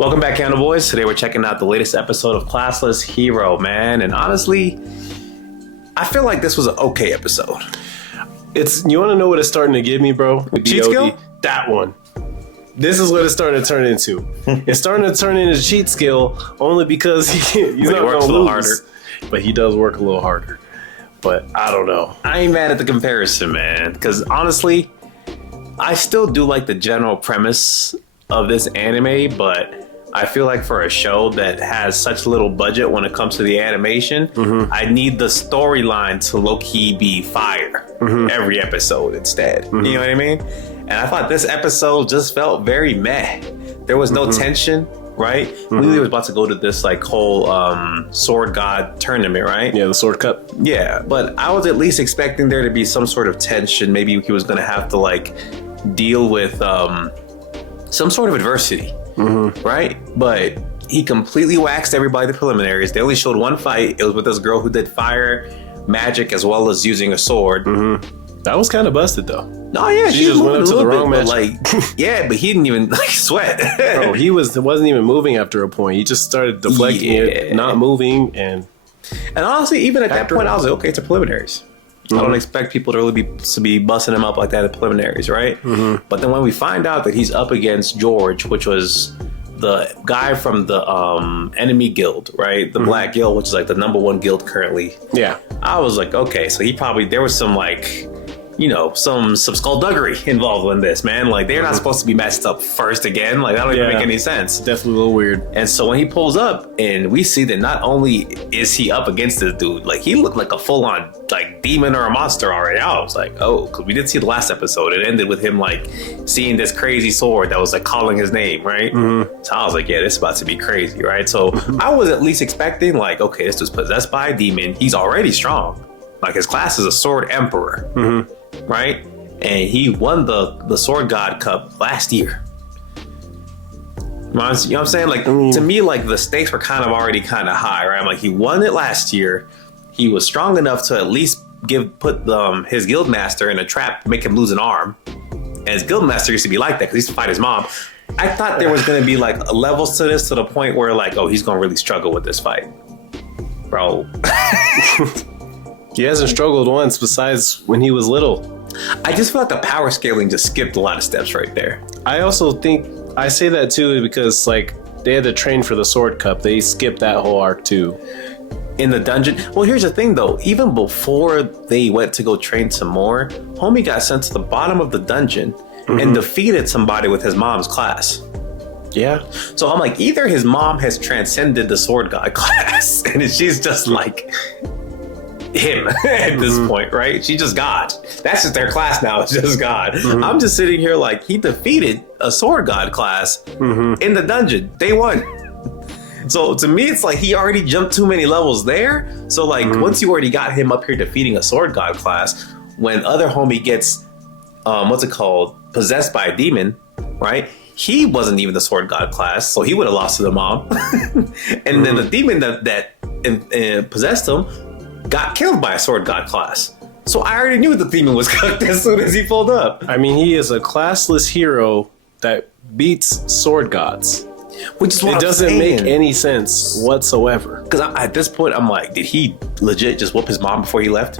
Welcome back, Candle Boys. Today we're checking out the latest episode of Classless Hero, man. And honestly, I feel like this was an okay episode. You want to know what it's starting to give me, bro? Cheat skill? That one. This is what it's starting to turn into. It's starting to turn into cheat skill only because he's not going to lose. Harder. But he does work a little harder. But I don't know. I ain't mad at the comparison, man. Because honestly, I still do like the general premise of this anime, but I feel like for a show that has such little budget when it comes to the animation, I need the storyline to low-key be fire every episode instead. You know what I mean? And I thought this episode just felt very meh. There was no tension, right? We was about to go to this like whole Sword God tournament, right? Yeah, the Sword Cup. Yeah, but I was at least expecting there to be some sort of tension. Maybe he was going to have to like deal with some sort of adversity, right? But he completely waxed everybody the preliminaries. They only showed one fight. It was with this girl who did fire, magic, as well as using a sword. That was kind of busted, though. No, yeah, she just went up to the wrong match. Like, yeah, but he didn't even like sweat. Bro, he wasn't even moving after a point. He just started deflecting it, not moving, and honestly, even at that point, I was like, okay, it's a preliminaries. I don't expect people to really be busting him up like that at preliminaries, right? But then when we find out that he's up against George, which was the guy from the enemy guild, right? The Black Guild, which is like the #1 guild currently. Yeah. I was like, okay, so there was some like, you know, some skullduggery involved in this, man. Like, they're not supposed to be matched up first again. Like, that don't even make any sense. Definitely a little weird. And so when he pulls up and we see that not only is he up against this dude, like, he looked like a full-on, like, demon or a monster already. I was like, oh, because we did see the last episode. It ended with him, like, seeing this crazy sword that was, like, calling his name, right? So I was like, yeah, this is about to be crazy, right? So I was at least expecting, like, okay, this dude's possessed by a demon. He's already strong. Like, his class is a sword emperor. Right? And he won the Sword God Cup last year. You know what I'm saying? Like, to me, like, the stakes were kind of already kind of high, right? I'm like, he won it last year. He was strong enough to at least put his guildmaster in a trap, make him lose an arm. And his guildmaster used to be like that because he used to fight his mom. I thought there was going to be like levels to this, to the point where like, oh, he's going to really struggle with this fight. Bro. He hasn't struggled once besides when he was little. I just feel like the power scaling just skipped a lot of steps right there. I also think I say that too because like they had to train for the Sword Cup. They skipped that whole arc too. In the dungeon. Well, here's the thing though. Even before they went to go train some more, homie got sent to the bottom of the dungeon and defeated somebody with his mom's class. Yeah. So I'm like, either his mom has transcended the Sword God class and she's just like him at this point, right? She just God. That's just their class now. It's just God. I'm just sitting here like, he defeated a Sword God class in the dungeon. Day one. So to me, it's like he already jumped too many levels there. So like once you already got him up here defeating a Sword God class, when other homie gets possessed by a demon, right? He wasn't even the Sword God class, so he would have lost to the mom. And then the demon that possessed him got killed by a Sword God class. So I already knew the demon was cooked as soon as he pulled up. I mean, he is a classless hero that beats Sword Gods. Which is what it doesn't make any sense whatsoever. Because at this point, I'm like, did he legit just whoop his mom before he left?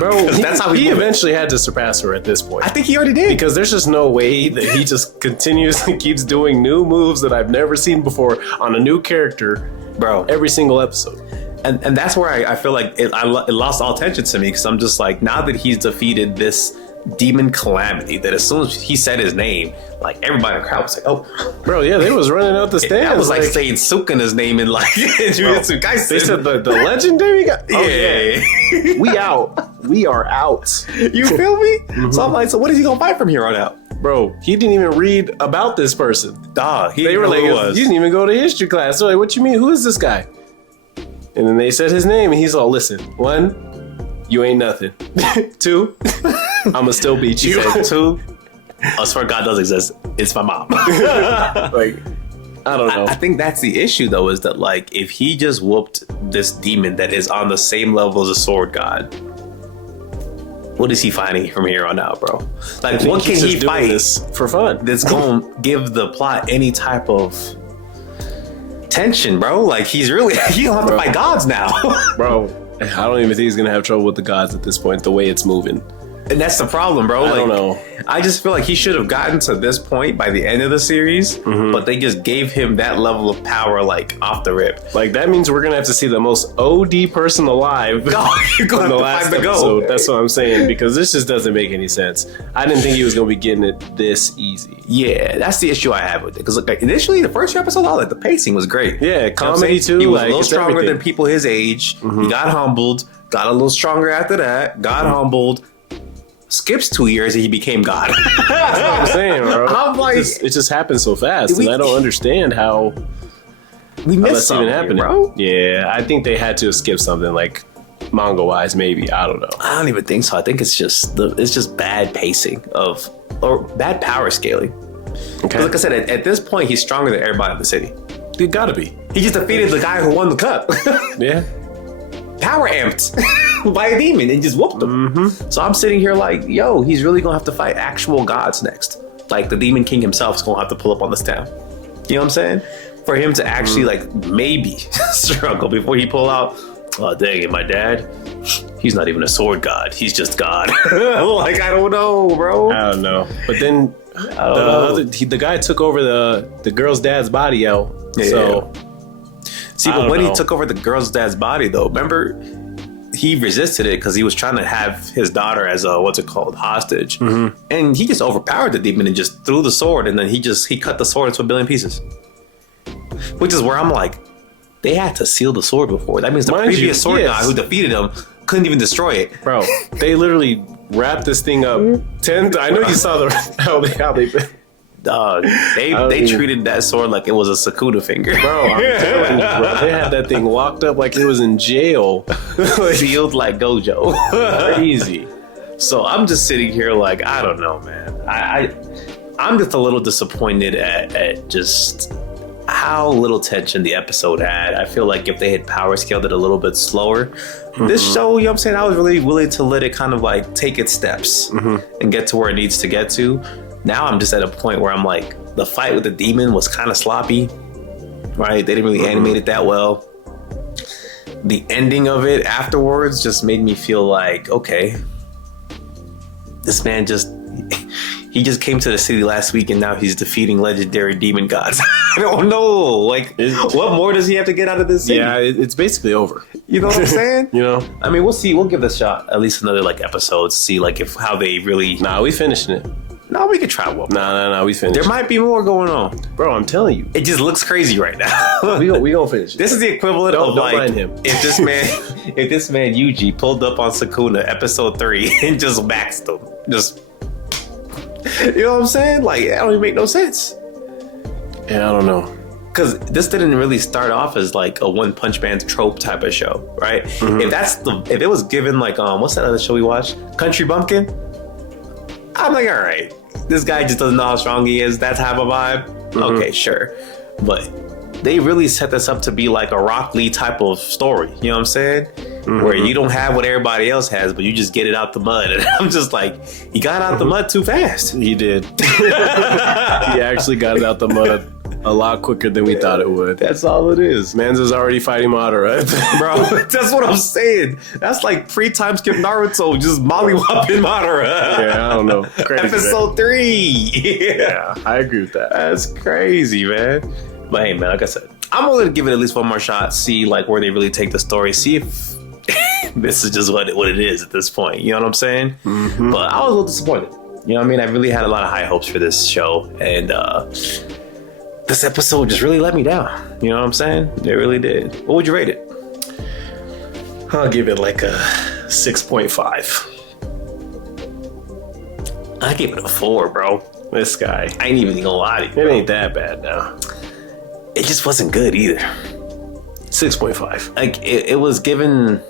Bro, that's how he eventually had to surpass her at this point. I think he already did. Because there's just no way that he just continuously keeps doing new moves that I've never seen before on a new character, bro, every single episode. And that's where I feel like it lost all tension to me, because I'm just like, now that he's defeated this demon calamity, that as soon as he said his name, like everybody in the crowd was like, oh. Bro, yeah, they was running out the stands. That was like saying Sukuna's name in like Jujutsu Kaisen. They said the legendary guy? Oh, yeah. We out. We are out. You feel me? So I'm like, so what is he going to fight from here on out? Bro, he didn't even read about this person. They were like, you didn't even go to history class. So like, what you mean? Who is this guy? And then they said his name, and he's all, listen, 1, you ain't nothing. 2, I'ma still beat you. 2, I swear God does exist. It's my mom. Like, I don't know. I think that's the issue, though, is that, like, if he just whooped this demon that is on the same level as a Sword God, what is he fighting from here on out, bro? Like, what can he fight this for fun that's going to give the plot any type of tension, bro. Like he don't have to fight gods now. Bro, I don't even think he's gonna have trouble with the gods at this point, the way it's moving. And that's the problem, bro. I don't know. I just feel like he should have gotten to this point by the end of the series, but they just gave him that level of power, like, off the rip. Like, that means we're going to have to see the most OD person alive in the last episode. That's what I'm saying, because this just doesn't make any sense. I didn't think he was going to be getting it this easy. Yeah, that's the issue I have with it. Because like, initially, the first episode, like, the pacing was great. Yeah, comedy, too. He was a little stronger than people his age. He got humbled, got a little stronger after that, got humbled. Skips 2 years and he became God. That's what I'm saying, bro. I'm like, it just happened so fast, and I don't understand how that's even happening, bro. Yeah, I think they had to skip something, like manga wise, maybe. I don't know. I don't even think so. I think it's just bad pacing or bad power scaling. Okay. Like I said, at this point, he's stronger than everybody in the city. You gotta be. He just defeated the guy who won the cup. Yeah. Power amped by a demon and just whooped him. So I'm sitting here like, yo, he's really gonna have to fight actual gods next. Like the Demon King himself is gonna have to pull up on this town. You know what I'm saying? For him to actually like maybe struggle before he pull out. Oh dang it, my dad. He's not even a sword god. He's just God. Like I don't know, bro. I don't know. But then the guy took over the girl's dad's body out. Yeah. So. See, but when he took over the girl's dad's body, though, remember, he resisted it because he was trying to have his daughter as a, hostage. And he just overpowered the demon and just threw the sword, and then he cut the sword into 1 billion pieces. Which is where I'm like, they had to seal the sword before. That means the previous sword guy who defeated him couldn't even destroy it. Bro, they literally wrapped this thing up 10 I know you saw how they they treated that sword like it was a Sakuna finger. Bro, I'm telling you, bro. They had that thing locked up like it was in jail. Sealed like Gojo. Crazy. So I'm just sitting here like, I don't know, man. I'm just a little disappointed at just how little tension the episode had. I feel like if they had power scaled it a little bit slower, this show, you know what I'm saying, I was really willing to let it kind of like take its steps and get to where it needs to get to. Now I'm just at a point where I'm like, the fight with the demon was kind of sloppy, right? They didn't really animate it that well. The ending of it afterwards just made me feel like, okay, this man he just came to the city last week and now he's defeating legendary demon gods. I don't know. Like, what more does he have to get out of this city? Yeah, it's basically over. You know what I'm saying? You know? I mean, we'll see. We'll give this a shot. At least another like episode to see like how they really... Nah, we finishing it. No, we could try one. No, we finished. There might be more going on. Bro, I'm telling you. It just looks crazy right now. we gonna finish. This is the equivalent of like, mind him. if this man Yuji pulled up on Sakuna episode 3 and just maxed him. Just, you know what I'm saying? Like, that don't even make no sense. Yeah, I don't know. Because this didn't really start off as like a One Punch Man trope type of show, right? If it was given like, what's that other show we watched? Country Bumpkin? I'm like, all right, this guy just doesn't know how strong he is. That type of vibe. Okay, sure. But they really set this up to be like a Rock Lee type of story. You know what I'm saying? Where you don't have what everybody else has, but you just get it out the mud. And I'm just like, he got out the mud too fast. He did. He actually got it out the mud a lot quicker than we thought it would. That's all it is. Mans is already fighting Madara, bro. That's what I'm saying. That's like pre-time skip Naruto, just mollywopping Madara. Yeah, I don't know. Crazy, Episode 3. Yeah, I agree with that. That's crazy, man. But hey, man, like I said, I'm willing to give it at least one more shot. See like where they really take the story. See if this is just what it is at this point. You know what I'm saying? But I was a little disappointed. You know what I mean? I really had a lot of high hopes for this show, and this episode just really let me down. You know what I'm saying? It really did. What would you rate it? I'll give it like a 6.5. I gave it a 4, bro. This guy. I ain't even gonna lie to you. It ain't that bad now. It just wasn't good either. 6.5. Like, it was given...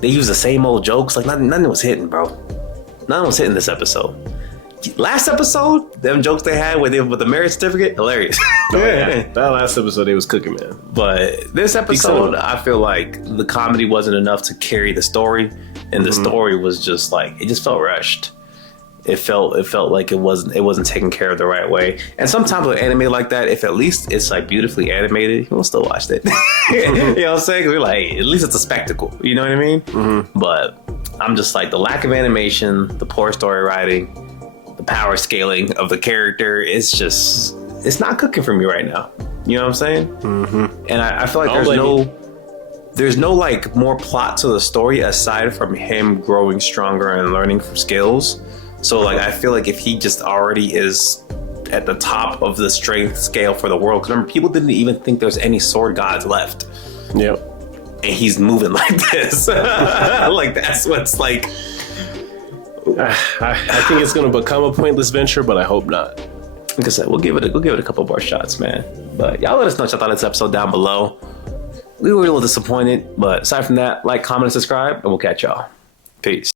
they used the same old jokes. Like, nothing was hitting, bro. Nothing was hitting this episode. Last episode, them jokes they had with the marriage certificate, hilarious. Yeah. That last episode, they was cooking, man. But this episode, I feel like the comedy wasn't enough to carry the story, and the story was just like, it just felt rushed. It felt like it wasn't taken care of the right way. And sometimes with anime like that, if at least it's like beautifully animated, we'll still watch it. You know what I'm saying? 'Cause we're like, at least it's a spectacle. You know what I mean? Mm-hmm. But I'm just like, the lack of animation, the poor story writing, the power scaling of the character, it's not cooking for me right now. You know what I'm saying? Mm-hmm. And I feel like there's no like more plot to the story aside from him growing stronger and learning skills. So like, I feel like if he just already is at the top of the strength scale for the world, because remember, people didn't even think there's any sword gods left. Yep. And he's moving like this. Like, that's what's like. I think it's going to become a pointless venture, but I hope not. Like I said, we'll give it a couple more shots, man. But y'all let us know what y'all thought of this episode down below. We were a little disappointed, but aside from that, like, comment, and subscribe, and we'll catch y'all. Peace.